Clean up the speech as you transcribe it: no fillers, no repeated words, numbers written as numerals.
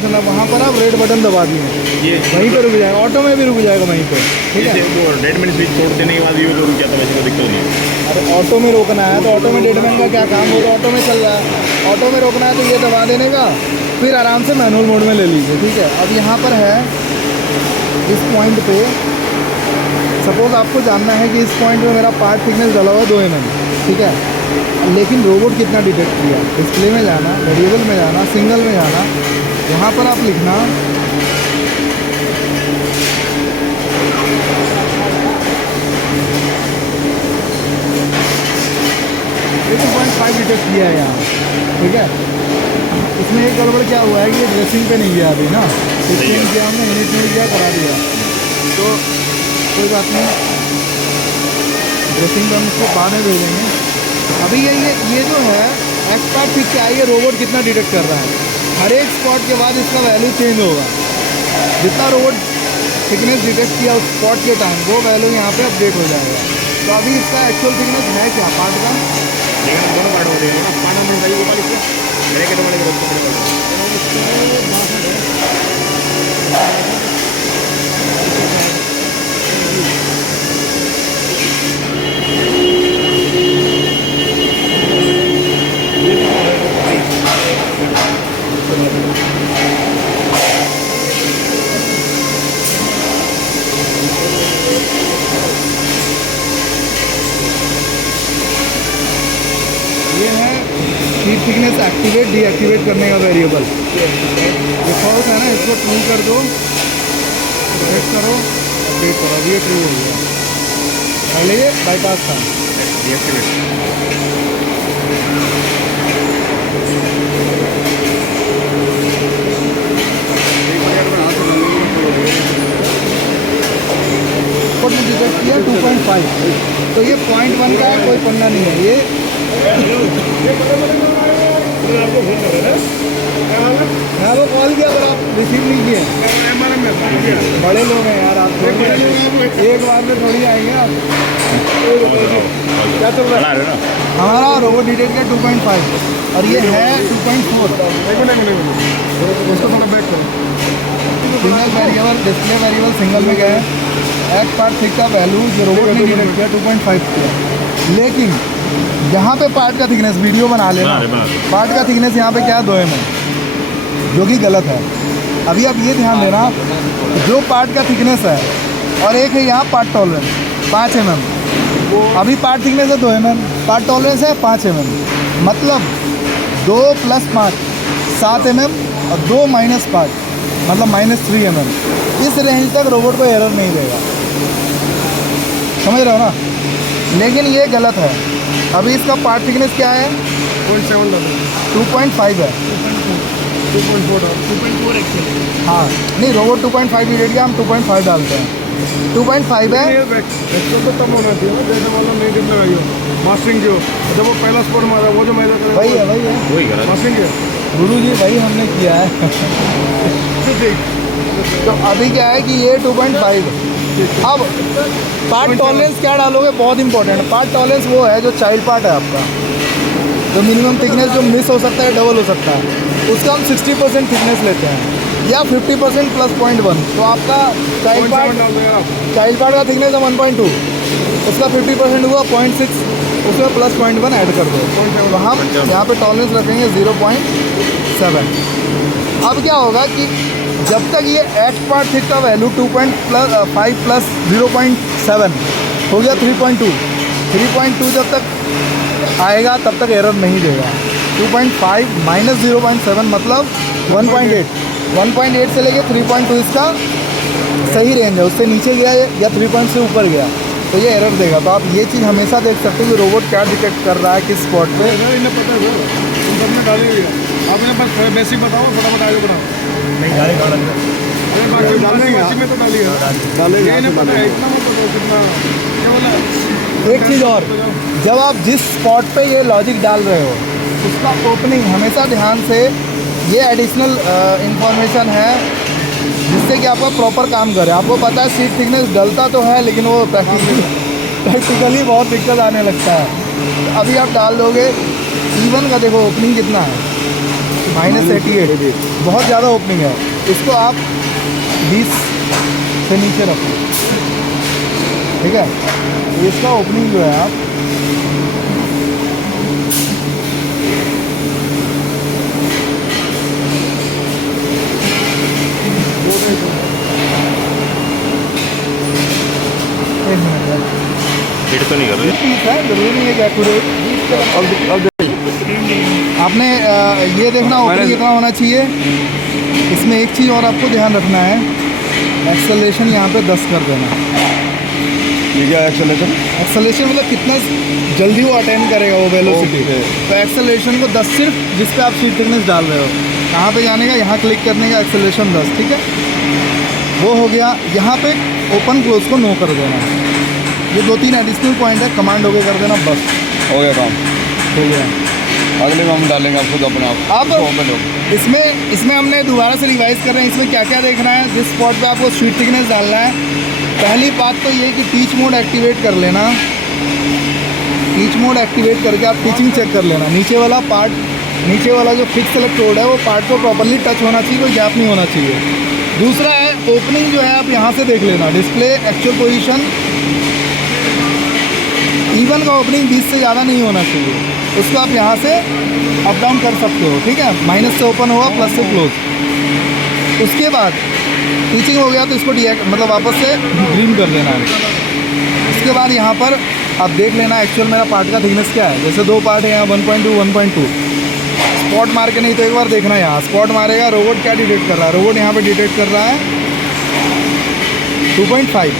Location है वहाँ पर आप रेड बटन दबा दिए, ये वहीं पर रुक जाएगा, ऑटो में भी रुक जाएगा वहीं पे, ठीक है। जैसे वो डेडमैन स्विच छोड़ देने के बाद ये तो रुक जाता है, वैसे कोई दिक्कत नहीं है। अरे ऑटो में रोकना है तो ऑटो में डेडमैन का क्या काम, वो तो ऑटो में चल रहा है। ऑटो में रोकना है तो ये दबा देने का, फिर आराम से मैनुअल मोड में ले लीजिए, ठीक है। अब यहाँ पर है इस पॉइंट पे, सपोज़ आपको जानना है कि इस पॉइंट में मेरा पार्ट थिकनेस डला हुआ 2 mm, ठीक है। लेकिन रोबोट कितना डिटेक्ट किया, डिस्प्ले में जाना, वेरिएबल में जाना, सिंगल में जाना, यहाँ पर आप लिखना 2.5 डिटेक्ट किया है यहाँ, ठीक है। इसमें एक गड़बड़ क्या हुआ है कि ये ड्रेसिंग पे नहीं गया अभी ना, चेंज किया हमने, यूनिट में किया, करा दिया, तो कोई बात नहीं, ड्रेसिंग पे हम इसको बाद में भेजेंगे। अभी ये जो है एक्सपर्ट ठीक क्या है, ये रोबोट कितना डिटेक्ट कर रहा है, हर एक स्पॉट के बाद इसका वैल्यू चेंज होगा। जितना रोबोट थिकनेस डिटेक्ट किया उस स्पॉट के टाइम, वो वैल्यू यहाँ पे अपडेट हो जाएगा। तो अभी इसका एक्चुअल थिकनेस है क्या पार्ट का, लेकिन दोनों पार्ट हो रहे हैं ना, पार्ट नंबर चाहिए वो वाली मेरे के तो शीट थिकनेस एक्टिवेट डीएक्टिवेट करने का वेरिएबल, ये फॉल्स है ना, इसको ट्रू कर दो, सेट करो, अपडेट करो, अभी ये ट्रू हो गया, पहले ये बाईपास था डीएक्टिवेट। कोड में डिटेक्ट किया 2.5, तो ये 0.1 का है, कोई पन्ना नहीं है ये। मैं वो कॉल किया पर आप रिसीव नहीं किए, बड़े लोग हैं यार, आप एक बार में थोड़ी आएंगे आप। क्या चल रहा है? हमारा रोबोट डिटेक्ट किया 2.5 और ये है 2.4। इसको थोड़ा बैक करो, single variable, display variable single में गए, एक्स पार्ट थिक का वैल्यू जो रोबोट ने डिटेक्ट किया 2.5 किया, लेकिन यहाँ पे पार्ट का थिकनेस वीडियो बना लेना, पार्ट का थिकनेस यहाँ पे क्या है 2 mm, जो कि गलत है। अभी आप ये ध्यान देना, जो पार्ट का थिकनेस है और एक है यहाँ पार्ट टॉलरेंस 5 mm, अभी पार्ट थिकनेस है 2 mm, पार्ट टॉलरेंस है 5 mm, मतलब 2 + 5 7 mm और 2 - 5 मतलब -3 mm। इस रेंज तक रोबोट को एरर नहीं देगा, समझ रहे हो ना, लेकिन ये गलत है। अभी इसका पार्ट थिकनेस क्या है 2.5 है, 2.4 एक्चुअली, हाँ नहीं रोबोट 2.5 की रेट का हम 2.5 डालते हैं, 2.5 है। तो तब होना चाहिए जैसे वाला नहीं टिप लगाई हो मास्टरिंग जो, जब वो पहला स्पोर्ट मारा वो जो मैदा करे वही है वही करा मास्टरिंग है गुरु जी, वही हमने किया है। ठीक। तो अभी क्या है कि ये 2.5, अब पार्ट टॉलरेंस क्या डालोगे, बहुत इंपॉर्टेंट। पार्ट टॉलरेंस वो है जो चाइल्ड पार्ट है आपका, जो मिनिमम थिकनेस जो मिस हो सकता है, डबल हो सकता है, उसका हम 60% थिकनेस लेते हैं या 50% + 0.1। तो आपका चाइल्ड पार्ट का थिकनेस है 1.2, उसका 50% हुआ 0.6, उसमें +0.1 ऐड कर दो, तो हम यहाँ पे टॉलरेंस रखेंगे 0.7। अब क्या होगा कि जब तक ये एक्स पार्ट थिक का वैल्यू 2.5 + 0.7 हो गया 3.2 जब तक आएगा तब तक एरर नहीं देगा। 2.5 - 0.7 मतलब 1.8 से लेके 3.2 इसका सही रेंज है, उससे नीचे गया या 3 से ऊपर गया तो ये एरर देगा। तो आप ये चीज़ हमेशा देख सकते हो कि रोबोट क्या डिटेक्ट कर रहा है किस स्पॉट पे। इन्हें पता है सर, तुम सबने डालेंगे, आप इन्हें बस बेसिक बताओ, फटाफट आगे बनाओ। नहीं गाड़ी गाड़ा बाकी डाल देंगे में तो डालिएगा, डालेंगे, इन्हें पता है इतना मत बताओ कितना क्या बोला। एक चीज़ और, जब आप जिस स्पॉट पे ये लॉजिक डाल रहे हो उसका ओपनिंग हमेशा ध्यान से, ये एडिशनल इंफॉर्मेशन है जिससे कि आपका प्रॉपर काम करे। आपको पता है सीट थिकनेस डलता तो है लेकिन वो प्रैक्टिकली बहुत दिक्कत आने लगता है। तो अभी आप डाल दोगे E1 का, देखो ओपनिंग कितना है -88, बहुत ज़्यादा ओपनिंग है। इसको आप 20 से नीचे रखो, ठीक है। तो इसका ओपनिंग जो है आप हिट तो नहीं कर रही। ठीक है, जरूरी नहीं है कि एक्यूरेट। आपने ये देखना ओपनिंग कितना होना चाहिए। इसमें एक चीज़ और आपको ध्यान रखना है, एक्सेलरेशन यहाँ पे 10 कर देना। ये क्या एक्सेलरेशन? एक्सेलरेशन मतलब कितना जल्दी वो अटेंड करेगा वो वेलोसिटी। तो एक्सेलरेशन को 10 सिर्फ जिस पे आप शीट थिकनेस डाल रहे हो, कहाँ पे जाने का, यहाँ क्लिक करने का, एक्सेलरेशन 10, ठीक है। वो हो गया। यहाँ पे ओपन क्लोज को नो कर देना। ये 2-3 एडिशनल पॉइंट है, कमांड होके कर देना, बस हो गया काम। हो गया। अगले में हम डालेंगे आप खुद अपना अब इसमें हमने दोबारा से रिवाइज कर रहे हैं। इसमें क्या क्या देखना है, जिस स्पॉट पे आपको शीट थिकनेस डालना है। पहली बात तो ये कि टीच मोड एक्टिवेट कर लेना। टीच मोड एक्टिवेट करके आप टीचिंग चेक कर लेना। नीचे वाला पार्ट, नीचे वाला जो फिक्स इलेक्ट्रोड है वो पार्ट को प्रॉपर्ली टच होना चाहिए, कोई गैप नहीं होना चाहिए। दूसरा है ओपनिंग जो है आप यहाँ से देख लेना। डिस्प्ले एक्चुअल पोजीशन, इवन का ओपनिंग 20 से ज़्यादा नहीं होना चाहिए। उसको आप यहाँ से अप डाउन कर सकते हो, ठीक है। माइनस से ओपन होगा, प्लस से क्लोज। उसके बाद टीचिंग हो गया तो इसको मतलब वापस से ग्रीन कर देना है। उसके बाद यहाँ पर आप देख लेना एक्चुअल मेरा पार्ट का थिकनेस क्या है। जैसे 2 पार्ट है यहाँ, 1.2 1.2। स्पॉट मार के नहीं तो एक बार देखना, यहाँ स्पॉट मारेगा, रोबोट क्या डिटेक्ट कर रहा है। रोबोट यहाँ पे डिटेक्ट कर रहा है 2.5